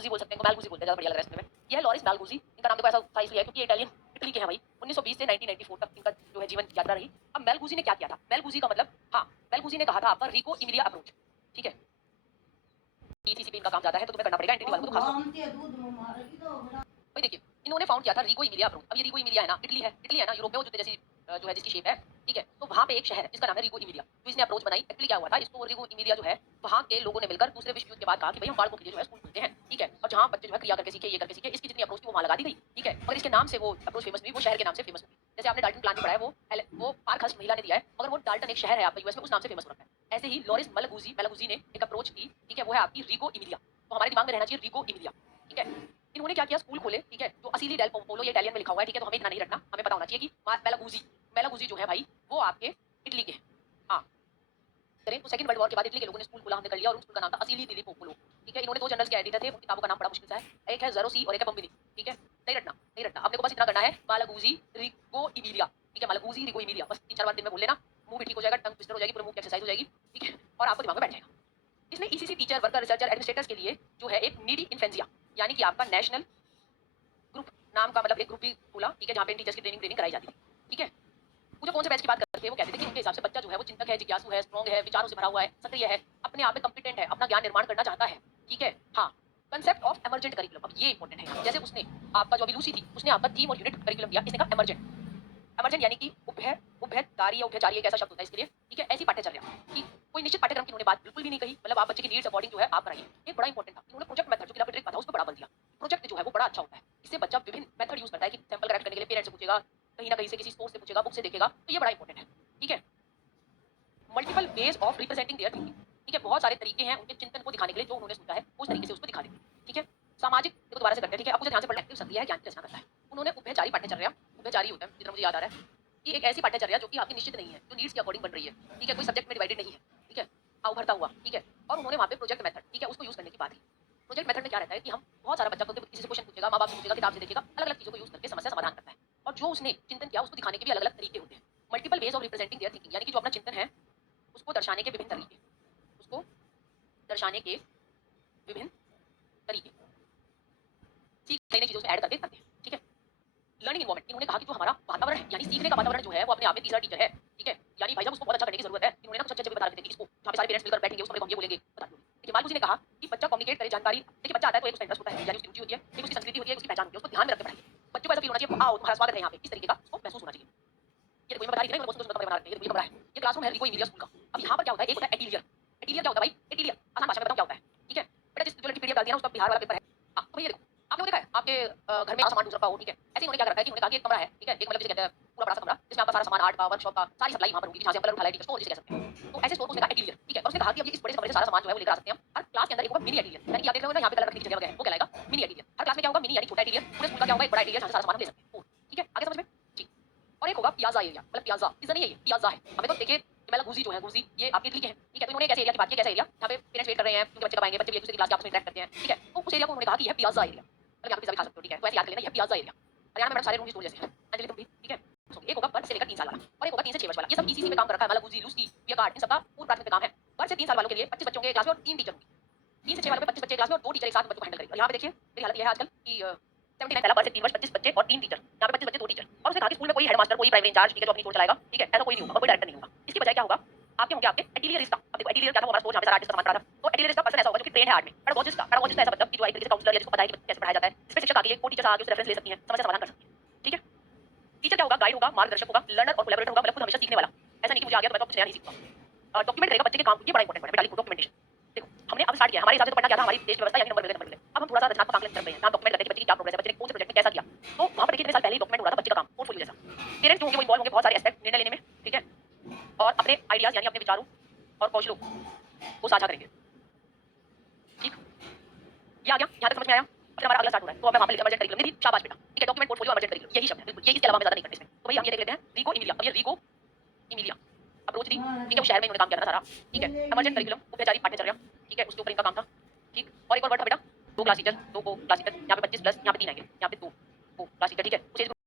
मैलगुजी बोल सकते हैं, मैलगुजी बोलते हैं ज़्यादा बढ़िया लग रहा है सुनने में। ये है लॉरिस मैलगुजी, इनका नाम देखो ऐसा था इसलिए है क्योंकि ये इटालियन इटली के हैं भाई। 1920 से 1994 तक इनका जो है जीवन यात्रा रही। अब मैलगुजी ने क्या किया था? मैलगुजी का मतलब हाँ, मैलगुजी ने कहा था आपका रिको इमिलिया अप्रोच, ठीक है? ईसीसी पे इनका काम ज़्यादा है तो तुम्हें करना पड़ेगा एंटिटी वालों को तो खास तौर भाई देखिए, इन्होंने फाउंड किया था रिको इमिलिया अप्रोच। अब ये रिको इमिलिया है ना, इटली है ना, यूरोप में वो जूते जैसी जो है जिसकी शेप है, ठीक है? तो वहाँ पे एक शहर है जिसका नाम है रिको इमिलिया। तो इसने अप्रोच बनाई। एक्चुअली क्या हुआ था, इसको रिको इमिलिया जो है वहाँ के लोगों ने मिलकर दूसरे विश्व युद्ध के बाद कहा कि भाई हम बालकों के लिए जो है स्कूल खोलते हैं, ठीक है? और जहाँ बच्चे जो है क्रिया करके सीखे, ये करके सीखे, इसकी जितनी अप्रोच थी वो वहाँ लगा दी गई, ठीक है? मगर इसके नाम से वो अप्रोच फेमस हुई, वो शहर के नाम से फेमस हुई। जैसे आपने डाल्टन प्लान में पढ़ा है, वो पार्क हर्स्ट महिला ने दिया है, मगर वो डाल्टन एक शहर है आपका यूएस में, उस नाम से फेमस हो रखा है। ऐसे ही लॉरिस मैलगुजी ने एक अप्रोच की, ठीक है? वो है आपकी रिको इमिलिया। तो हमारे दिमाग में रहना चाहिए रिको इमिलिया, ठीक है? इन्होंने क्या किया, स्कूल खोले, ठीक है? जो असीली डेल पोलो, ये इटालियन में लिखा हुआ है, ठीक है? तो हमें इतना नहीं रखना, हमें पता होना चाहिए कि मैलागुजी जो है भाई वो आपके इटली के हैं। हाँ, करें तो सेकंड वर्ल्ड वॉर के बाद इटली के लोगों ने स्कूल खोला, हमने कर लिया, और उस स्कूल का नाम था असीली दिली पोलो, ठीक है? इन्होंने दो जनरल्स के एडिटर थे, उन किताबों का नाम बड़ा मुश्किल सा है, एक है ज़ेरोसी और एक है बम्बिनी, ठीक है? नहीं रटना, नहीं रटना, अपने को बस इतना करना है, मालागुजी रिगो इमिलिया, ठीक है? मालागुजी रिगो इमिलिया, बस 3-4 बार दिन में बोल लेना, मुंह भी ठीक हो जाएगा, टंग ट्विस्टर हो जाएगी, पूरा मुंह की एक्सरसाइज हो जाएगी, ठीक है? और आपको दिमाग में बैठ जाएगा। इसने ECC teacher, worker, researcher, administrators के लिए जो है एक नीडी इन्फेंसिया, यानी कि आपका नेशनल ग्रुप नाम का मतलब एक ग्रुप भी खोला, ठीक है? जहाँ पे टीचर्स की ट्रेनिंग कराई जाती थी, ठीक है? मुझे कौन से बैच की बात करते हैं, वो कहते थे कि उनके हिसाब से बच्चा जो है वो चिंतक है, जिज्ञासु है, स्ट्रॉन्ग है, विचारों से भरा हुआ है, सक्रिय है, अपने आप में कॉम्पिटेंट है, अपना ज्ञान निर्माण करना चाहता है, ठीक है? हाँ, कंसेप्ट ऑफ एमर्जेंट करिकुलम, अब ये इंपॉर्टेंट है। जैसे उसने आपका जो अभी लूसी थी, उसने आपका थीम और यूनिट करिकुलम दिया, इसने कहा एमर्जेंट। एमर्जेंट यानी कि उभयतारी या उभयचारी एक ऐसा शब्द होता है इसके लिए, ठीक है? ऐसी पाठ्यचर्या कि कोई निश्चित पाठ्यक्रम की उन्होंने बात बिल्कुल भी नहीं कही, मतलब आप बच्चे की नीड्स अकॉर्डिंग जो है आप कराइए। ये बड़ा इंपॉर्टेंट था। उन्होंने प्रोजेक्ट मेथड जो कि आपने था उस पर बड़ा बल दिया। प्रोजेक्ट जो है वो बड़ा अच्छा होता है, इससे बच्चा विभिन्न मेथड यूज करता है कि सैंपल कलेक्ट करने के लिए पेरेंट्स से पूछेगा, कहीं ना कहीं से किसी सोर्स से पूछेगा, बुक से देखेगा, तो ये बड़ा इंपॉर्टेंट है, ठीक है? Multiple ways of representing there thinking, ठीक है? बहुत सारे तरीके हैं उनके चिंतन को दिखाने के लिए, जो उन्होंने सोचा है उस तरीके से उसको दिखा दें, ठीक है? सामाजिक, देखो दोबारा से करते हैं, ठीक है? अब मुझे ध्यान से पढ़ना, एक्टिव सक्रिय है, ज्ञान की रचना करता है। उन्होंने उभयचारी पाठ्यचर्या, उभयचारी होता है जितना मुझे याद आ रहा है कि एक ऐसी पाठ्यचर्या जो कि आपकी निश्चित नहीं है, जो नीड्स के अकॉर्डिंग बन रही है, ठीक है? कोई सब्जेक्ट में डिवाइडेड नहीं है, ठीक है? उभरता हुआ, ठीक है? और उन्होंने वहाँ पे प्रोजेक्ट मेथड, ठीक है, उसको यूज करने की बात की। प्रोजेक्ट मेथड में क्या रहता है कि हम बहुत सारा बच्चा किसी से क्वेश्चन पूछेगा, माँ बाप से पूछेगा, किताब से देखेगा, अलग अलग चीजों को यूज करके समस्या समाधान करता है। और जो उसने चिंतन किया उसको दिखाने के भी अलग अलग तरीके होते हैं। Multiple ways of representing there thinking, यानी कि जो अपना चिंतन है उसको दर्शाने के विभिन्न तरीके, उसको दर्शाने के विभिन्न तरीके सीख नई नई चीजों से ऐड करके करते हैं, ठीक है? लर्निंग इन्वायरमेंट, इन्होंने कहा कि जो हमारा वातावरण है, यानी सीखने का वातावरण जो है वो अपने आप में तीसरा टीचर है, ठीक है? यानी भाई साहब उसको बहुत अच्छा करने की जरूरत है। इन्होंने ना कुछ अच्छे अच्छे भी बता रखे थे कि इसको जहाँ पे सारे पेरेंट्स मिलकर बैठेंगे उस कमरे को हम ये बोलेंगे, बता दो। देखिए मालगुजी ने कहा कि बच्चा कम्युनिकेट करे, जानकारी, देखिए बच्चा आता है तो एक उसका इंटरेस्ट होता है, यानी उसकी रुचि होती है, एक उसकी संस्कृति होती है, उसकी पहचान होती है, उसको ध्यान में रख के पढ़ाइए। बच्चों को ऐसा फील होना चाहिए, आओ तुम्हारा स्वागत है यहाँ पे, इस तरीके का उसको महसूस होना चाहिए। ये देखो मैं बता रही थी ना, बहुत सुंदर कमरा बना रखे हैं, ये कमरा है, ये क्लासरूम है रिको इमिलिया स्कूल का। अब यहाँ पर क्या होता है, एक होता है एटीलियर। एटीलियर क्या होता है भाई? एटीलियर आसान भाषा में बताऊं क्या होता है, ठीक है? बेटा जिस जो लड़की पीडीएफ डालती है ना उसका बिहार वाला पेपर है। हाँ तो भैया देखो, आपने वो देखा है आपके घर में सामान ढूंढ रखा हो, ठीक है? ऐसे इन्होंने क्या कर रखा है कि उन्होंने कहा कि एक कमरा है, ठीक है? एक मतलब जिसे कहते हैं पूरा बड़ा सा कमरा, जिसमें आपका सारा सामान आर्ट का, वर्कशॉप का, सारी सप्लाई वहाँ पर होगी, जहाँ से हम कलर उठा लाए, ठीक है? स्टोर जिसे कह सकते हैं। तो ऐसे स्टोर को उसने कहा एटीलियर, ठीक है? और उसने कहा कि अब ये इस बड़े से कमरे से सारा सामान जो है वो लेकर आ सकते हैं हम। हर क्लास के अंदर एक होगा मिनी एटीलियर, यानी कि आप देख रहे हो ना यहाँ पे कलर रखने की जगह वगैरह है, वो कहलाएगा मिनी एटीलियर। हर क्लास में क्या होगा, मिनी यानी छोटा एटीलियर। पूरे स्कूल का क्या होगा, एक बड़ा एटीलियर जहाँ से सारा सामान हम ले सकते हैं, ठीक है? आगे समझ में? जी। और एक होगा पियाजा एरिया, मतलब पियाजा पिज्जा नहीं है, ये पियाजा है। हमें तो देखिए मेला गुजी जो है, गुजी ये आपके इटली के हैं, ठीक है? तो इन्होंने एक ऐसे एरिया की बात की, कैसा एरिया जहाँ पे पेरेंट्स वेट कर रहे हैं क्योंकि बच्चे कब आएंगे, बच्चे भी एक दूसरे की क्लास के आपस में इंटरेक्ट करते हैं, ठीक है? तो उस एरिया को उन्होंने कहा कि यह पियाजा एरिया, मतलब यहाँ पे पिज्जा भी खा सकते हो, ठीक है? तो ऐसे याद कर लेना, यह पियाजा एरिया। हरियाणा में मैडम सारे रूम स्टोर जैसे हैं, अंजलि तुम भी, ठीक है? एक होगा वर्ष से लेकर 3 साल वाला और एक होगा 3 से 6 वर्ष वाला। ये सब ईसीसी में काम कर रखा है, मतलब गुजी लूसी वी कार्ड इन सबका पूर्ण प्राथमिक काम है। वर्ष से 3 साल वालों के लिए 25 बच्चों के क्लास में और 3 टीचर होंगे। 3 से 6 वालों में 25 बच्चे क्लास में और 2 टीचर एक साथ बच्चों को हैंडल करेंगे। और यहाँ पे देखिए मेरी हालत ये है आजकल कि 79 पहला वर्ष से 3 वर्ष 25 बच्चे और 3 टीचर, यहाँ पे 25 बच्चे 2 टीचर। और उसने कहा कि स्कूल में कोई हेडमास्टर, कोई प्राइवेट इंचार्ज, ठीक है, जो अपनी स्टोर चलाएगा, ठीक है? ऐसा कोई नहीं होगा और कोई डायरेक्टर नहीं होगा। इसकी बजाय क्या होगा, आपके होंगे आपके एटीलियरिस्टा। अब देखो एटीलियर क्या था, वो हमारा स्टोर जहाँ पे सारा आर्टिस्ट का सामान पड़ा था। तो एटीलियरिस्टा पर्सन ऐसा होगा जो कि ट्रेंड है आर्ट में। पेडागोजिस्ट ऐसा मतलब कि जो एक तरीके से काउंसलर या जिसको पता है कि कैसे पढ़ाया जाता है। इसमें शिक्षक आके वो टीचर आके उससे रेफरेंस ले सकती है, समस्या समाधान कर सकती है, ठीक है? टीचर क्या होगा, गाइड होगा, मार्गदर्शक होगा, लर्नर और कोलैबोरेटर होगा, मतलब खुद हमेशा सीखने वाला। ऐसा नहीं कि मुझे आ गया तो मैं तो कुछ नया नहीं सीखूंगा। डॉक्यूमेंट करेगा बच्चे के काम, ये बड़ा इंपॉर्टेंट है बेटा, लिखो डॉक्यूमेंटेशन। देखो हमने अब स्टार्ट किया, हमारे हिसाब से तो पढ़ना क्या था, हमारी देश की व्यवस्था यानी नंबर मिले। अब हम थोड़ा सा रचनात्मक आंकलन कर रहे हैं, हम डॉक्यूमेंट करते हैं कि बच्चे की क्या प्रोग्रेस है, बच्चे ने कौन से प्रोजेक्ट में कैसा किया। तो वहां पर देखिए 3 साल पहले ही डॉक्यूमेंट हो रहा था बच्चे का काम, पोर्टफोलियो जैसा। पेरेंट्स जो होंगे वो इन्वॉल्व होंगे बहुत सारे एस्पेक्ट निर्णय लेने में, ठीक है? और अपने आइडियाज यानी अपने विचारों और कौशलों को साझा करेंगे, ठीक? ये आ गया, यहाँ तक समझ में आया? फिर हमारा अगला स्टार्ट हो रहा है, तो हमें वहां पे इमर्जेंट करिकुलम नहीं दी, शाबाश बेटा, ठीक है? डॉक्यूमेंट पोर्टफोलियो इमर्जेंट करिकुलम, यही शब्द है बिल्कुल, यही, इसके अलावा हम ज्यादा नहीं करते इसमें। तो भाई हम ये देख लेते हैं रिको इमिलिया। अब ये रिको इमिलिया अप्रोच दी, ठीक है? वो शहर में इन्होंने काम किया था सारा, ठीक है? इमर्जेंट करिकुलम, उभयचारी पाठ्यचर्या, ठीक है? उसके ऊपर इनका काम था, ठीक? और एक और वर्ड था बेटा, 2 क्लास टीचर, 2 को क्लास टीचर, यहाँ पे 25 प्लस, यहाँ पे 3 आएंगे, यहाँ पे 2 को क्लास टीचर, ठीक है? उस